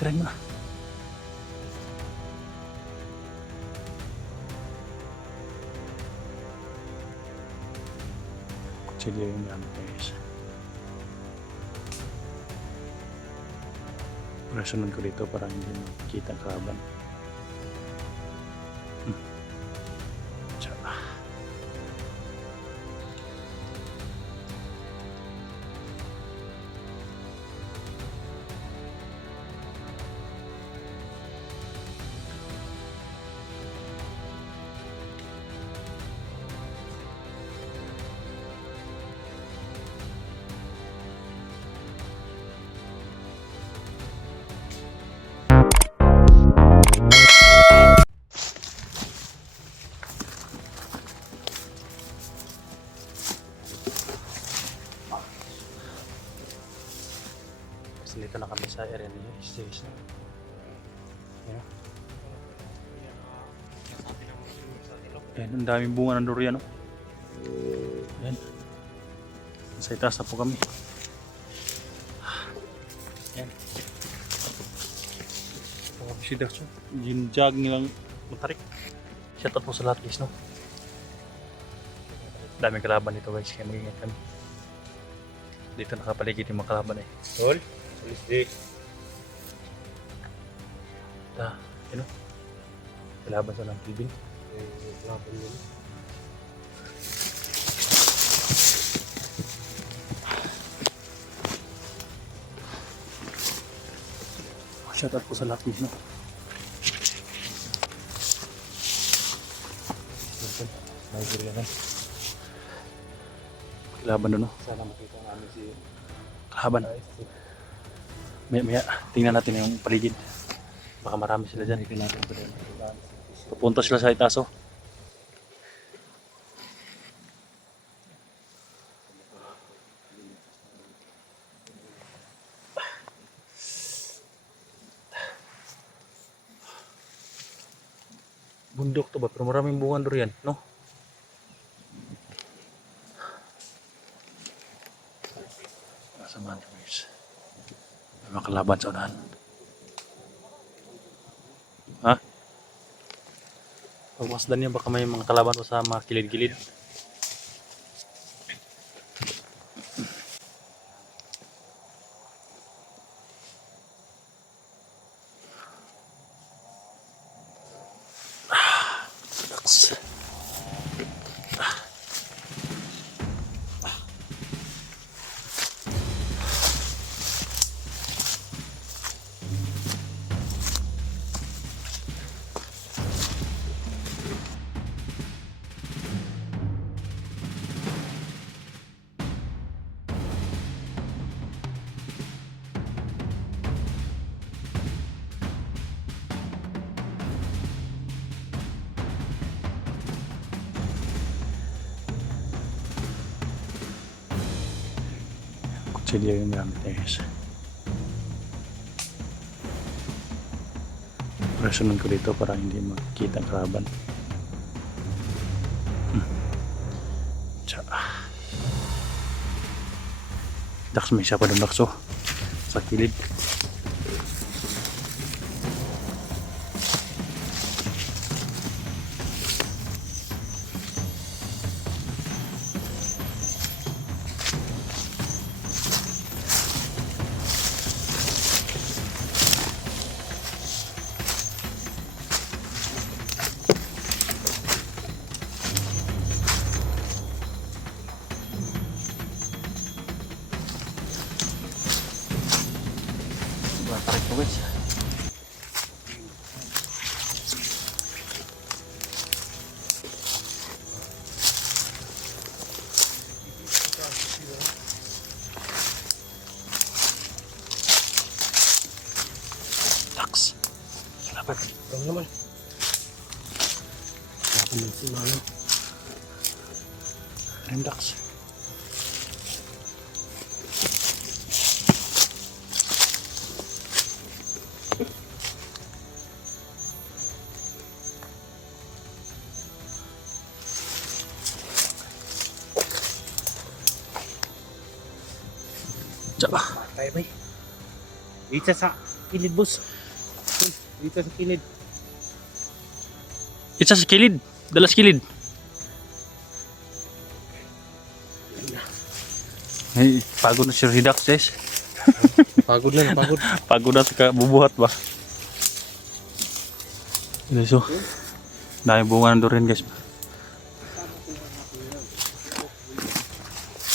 Try mo na. Kutsilyo yung gamit guys. Sunod ko dito para hindi makita ang kalaban. Tsaka. Dito na kami sa area ni Stace. Ayan. Ayan, ang daming bunga ng durian. No? Ayan. Sa itaas na po kami. Ayan. Si Daxo, yung jogging lang matarik. Shout out po sa lahat guys, no? Daming kalaban dito guys, kaya mag-ingat kami. Dito nakapaligid yung mga kalaban eh. Tol, alis di. Ano? Kalaban sa ng tibing. Laban yun. Shout out po sa lahat guys, no? Nagigil na. Kalaban doon, no? Sana makita namin si Kalaban. Maya, tingnan natin yung paligid. Baka marami sila dyan. Pupunta sila sa itaas, oh. Bundok to ba? Pero maraming bunga durian, no? Masama guys. May mga kalaban sa unahan. Ha? Pagmasdan niya baka may mga kalaban pa sa mga kilid-kilid. Kutsilyo yung gamit guys. Sunod ko dito para hindi makita ang kalaban. Tsaka. Dax, may isa pa doon Daxo. Sa kilid. Tarik ko guys. Dax. Dapat. Ang naman. Laban ng sinalo. Dax. Tsaka. Bye bye. Isa sa kilid, boss. Dito sa kilid. Isa sa kilid. Dala sa kilid. Ay, pagod na si Redax, guys. Pagod na, pagod. Pagod na sa bubuhat ba? Guys, so. Dahil bunga ng durian, guys.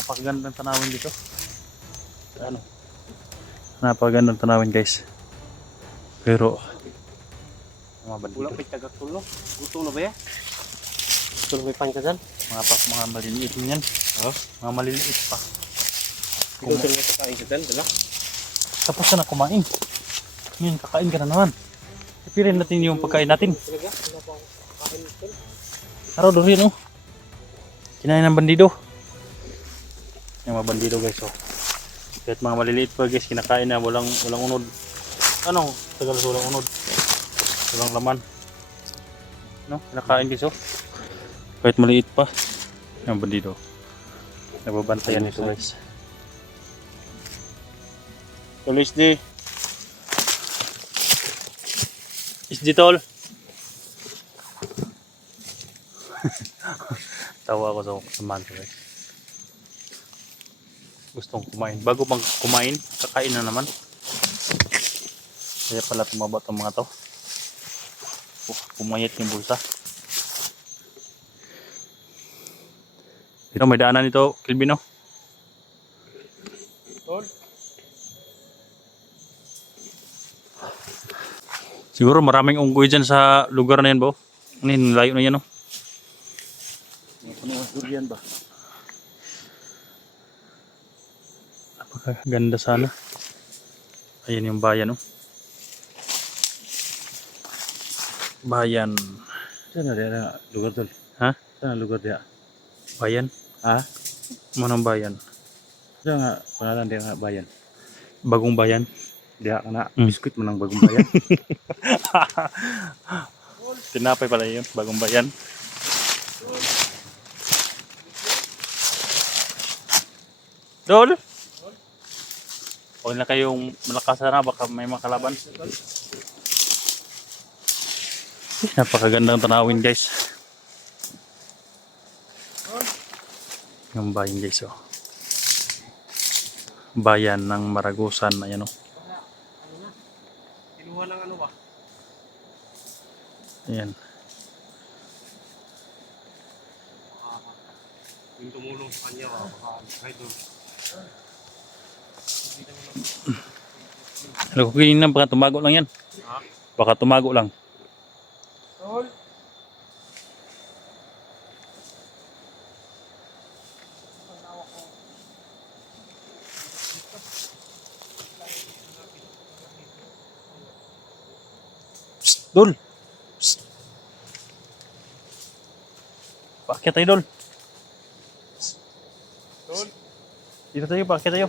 Napakagandang tanawin dito. Ano? Napakagandang tanawin, guys. Pero mga Wala bandito, pa tagatulo. Gutom na ba yan? Gutom may pan ka dyan? mga maliliit yan. Mga maliliit pa. Gutom na kakain ka dyan, dala? Tapos ka na kumain. Ngayon, kakain ka na naman. Ipirin natin yung pagkain natin. Talaga? Wala pa akong kakain ito. Araw durian, oh. Kinain ng bandido. Yung mga bandido, guys, oh. Kahit mga maliliit pa, guys, kinakain na. Walang unod. Ano? Tagal sa walang unod. Walang laman. No? Kinakain, guys, oh. Kahit maliit pa. Yung bandido. Nababantayan ito, guys. Tulis di. Isditol. Tawa ako sa kasamahan ko, guys. Gustong kumain. Bago pang kumain, kakain na naman. Kaya pala tumaba itong mga to. Pumayat yung bulsa. Pero may daanan ito, Kilbino. Tol. Siguro maraming unggoy dyan sa lugar na yan, bo. Ano yun, layo na yan, oh. Ano durian ba? Napakaganda sana. Ayan yung bayan, oh. Bayan. Saan na rin lugar, Tol? Ha? Saan lugar dia? Bayan? Ha? Manong bayan? Saan nga pangalan dia nga bayan? Bagong bayan? Dia kana Mm. biskuit man ang bagong bayan. Tinapay pala yun, bagong bayan. Dol! Huwag na kayong malakas na, baka may makalaban. Napakagandang tanawin, guys. Yung bayan, guys, oh. Bayan ng Maragusan, ayan, oh. Kinuha ng ano ba? Ayan. Yung tumulong sa kanya, baka doon. Ano ko na, baka tumago lang yan. Ha? Baka tumago lang. Tol. Psst, Dol! Psst. Paakyat tayo, Dol. Psst. Tol. Dito tayo, paakyat tayo.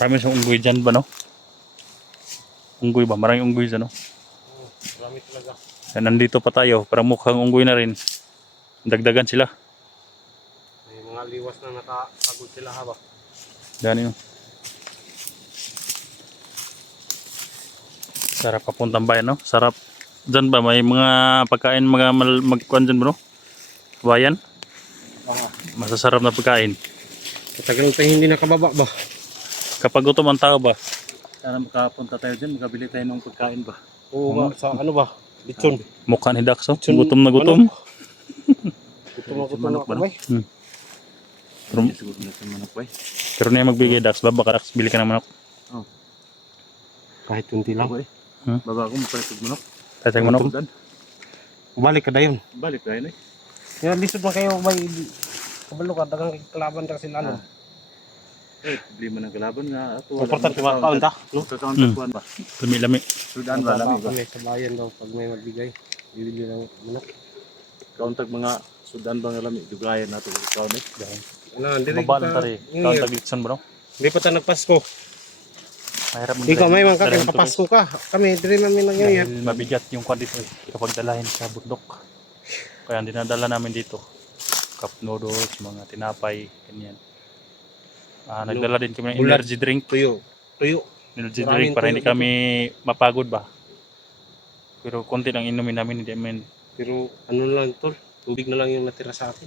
Marami sa unggoy dyan ba, no? Unggoy ba? Maraming unggoy dyan, no? Marami talaga. Yan, nandito pa tayo. Parang mukhang unggoy na rin. Dagdagan sila. May mga liwas na nakapagod sila ha ba? Dani, no? Sarap papuntang bayan, no? Sarap. Dyan ba? May mga pagkain, mga magkuhan dyan, bro? Bayan? Masasarap na pagkain. Matagal tayo hindi nakababa ba? Kapag gutom ang tao ba? Sana makapunta tayo dyan, makabili tayo ng pagkain ba? Oo ba? Sa ano ba? Lechon. Mukha ni Daxo, Lechon, gutom na gutom. Gutom manok ba, no? ba? Pero, Siguro na sa manok ba? pero na yung magbigay Dax, ba? Baka Dax, bili ka ng manok. Kahit kunti lang. Baba ako mapalit manok. Tatang manok. Balik ka na yun. Balik tayo na eh. Kaya lisod na kayo may kabalo ka. Dagang kalaban ka sila ano. Problema ng kalaban nga. Importante ba kaon ta? No? Kuhan ba? Lami-lami. Sudan ba lami ba? Sa bayan daw pag may magbigay. Bibili ng manok. Kauntag mga Sudan ba nga lami. Dugayan natin. Ikaw na eh. Ano, hindi Babaan tari. Kauntag litson bro. Hindi pa tayo nagpasko. Mahirap Ikaw may man ka, dalahin kaya to, papasko ka. Kami, diri namin lang guys. yan. Dahil mabigat yung kwan dito kapag dalahin sa bundok. Kaya ang dinadala namin dito, cup noodles, mga tinapay, ganyan. Nagdala din kami ng Bulat. energy drink. Tuyo. Tuyo. Energy Maraming drink para tuyo hindi dito. kami mapagod ba. Pero konti lang inumin namin, hindi namin Pero ano lang tol, tubig na lang yung natira sa akin.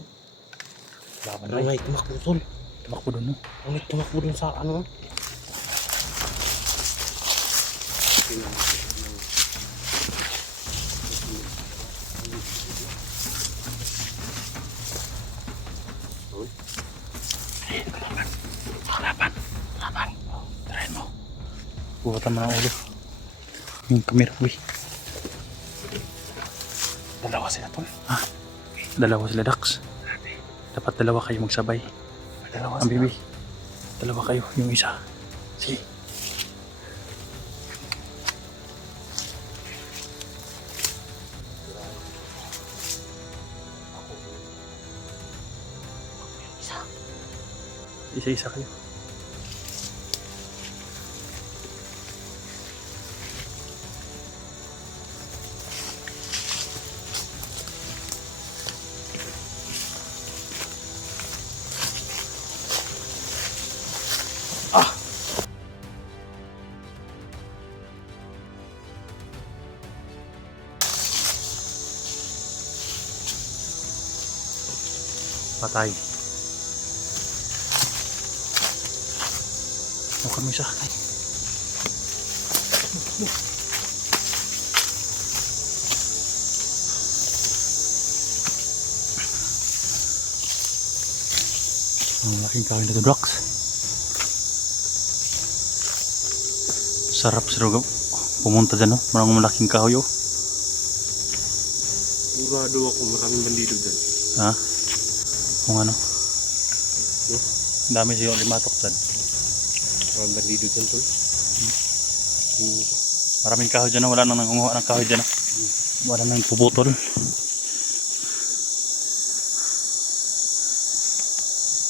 laban Parang may tumakbo tol. Tumakbo doon, no? May tumakbo dun sa ano. Laban. Tirahin mo. Buwatan mo ng ulo. Yung kamera, uy. Dalawa sila, tol. Dalawa sila, Dax. Dapat dalawa kayo magsabay. Ang bibi. Dalawa kayo, yung isa. Sige. Isa-isa kayo. Patay. Bukan mo isa. Ay. Ang laking kahoy na to, Drax. Sarap sila pumunta dyan, no? Marang malaking kahoy, oh. Sigurado ako maraming bandido dyan. Ha? Kung ano? Dami siya yung limatok dyan. Maraming bandido dyan tol. Maraming kahoy dyan, no? Wala nang nangunguha ng kahoy dyan, no? Wala nang puputol.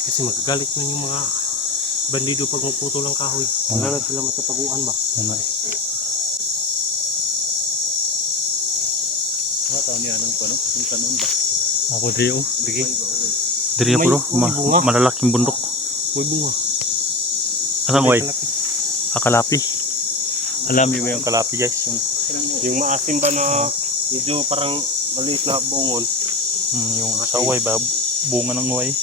Kasi magagalit man yung mga bandido pag magputol ng kahoy. Wala na sila matataguan ba? Ano eh. Taon niya ng ano? Kung kanon ba? Ako dito. Sige. Diri May- po, may bunga. malalaking bundok. May bunga. Asan ko May eh? kalapit. Kalapi. Alam niyo ba yung kalapi, guys? Yung maasim ba na medyo parang maliit na bungon. Yung sa uway ba? Bunga ng uway.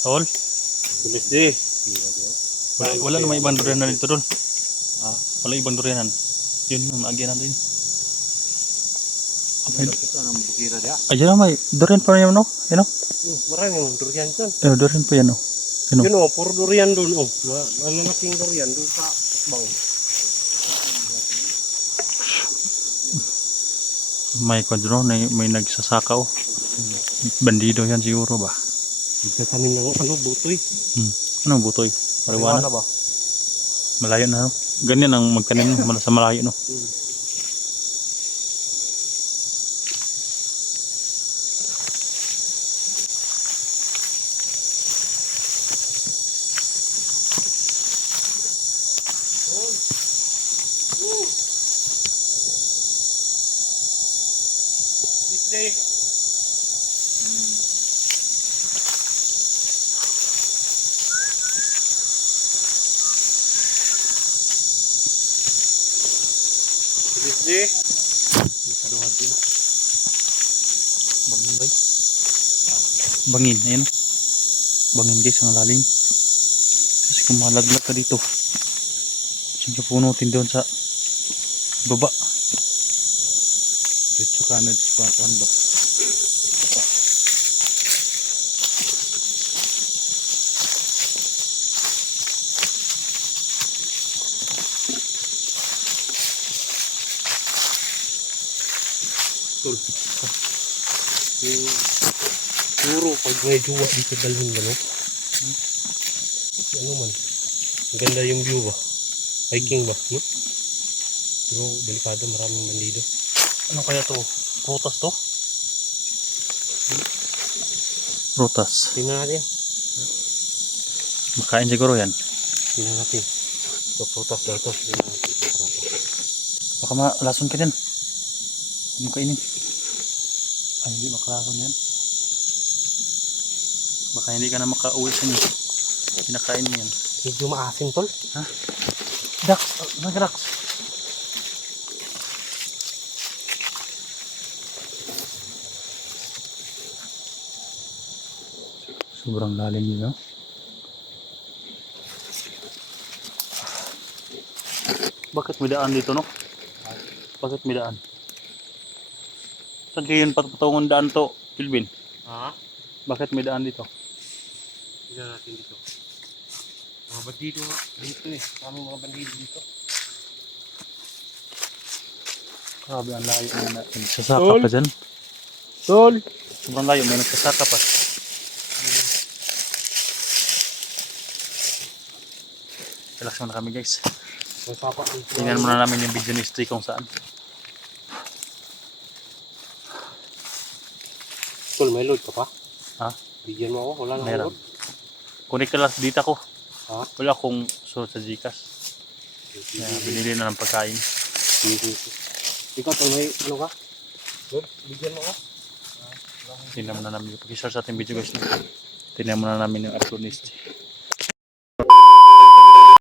Tol? Bilis di. Wala namang ibang durianan dito, Tol. Wala ibang durianan. Yun yung agyan natin. Ayan na may durian pa rin, no? Yan, no? Maraming durian dyan. Durian pa yan, no? Ano? Yun o, puro durian dun o. Malalaking durian dun sa bang. May kwadro, may nagsasaka, oh. Bandido yan siguro ba? Bigla kami ng ano, butoy. Anong butoy? Pariwana? ba? Malayo na, no? Ganyan ang magtanim sa malayo, no? Bisday. Bisday. Nakaduhad sila. Bangin ba? Bangin, ayan. Bangin guys, ang lalim. Kasi kung malaglag ka dito, siyempre punutin doon sa baba. Dito kanan, saan ba? Tol. Puro pag may jowa dito dalhin ba no? Ano man. Ang ganda yung view ba? Hiking ba? No? Pero delikado, maraming bandido. Ano kaya to? Prutas to? Prutas. Tingnan natin. Makain siguro yan. Tingnan natin. Ito, prutas daw ito. Tingnan natin. Sarap to. Baka malason ka din. Huwag mo kainin. Ay, hindi makalason yan. Baka hindi ka na makauwi sa inyo. Kinakain mo yan. Medyo maasim, tol. Dax! Mga Dax! Sobrang lalim yun, no? Bakit may daan dito, no? Bakit may daan? Saan kayo yun patungon daan to, Pilvin? Ha? Bakit may daan dito? Tingnan natin dito. Mga bandido dito eh. Kaming mga bandido dito. Grabe ang layo na natin. Sasaka Tol! pa dyan. Tol! Sobrang layo, may nagsasaka pa. Relax muna kami guys. May papa. Tingnan muna namin yung video ni Stray kung saan. Tol, may load ka pa? Ha? Bigyan mo ako. Wala nang Meron. load. Connect ka lang dito ko. Ha? Wala akong sunod sa Gcash. Kaya binili na ng pagkain. Ikaw, tol, may ano ka? Load? Bigyan mo ako. Tingnan muna namin. Pag-share sa ating video guys. Tingnan muna namin yung upload ni Stray.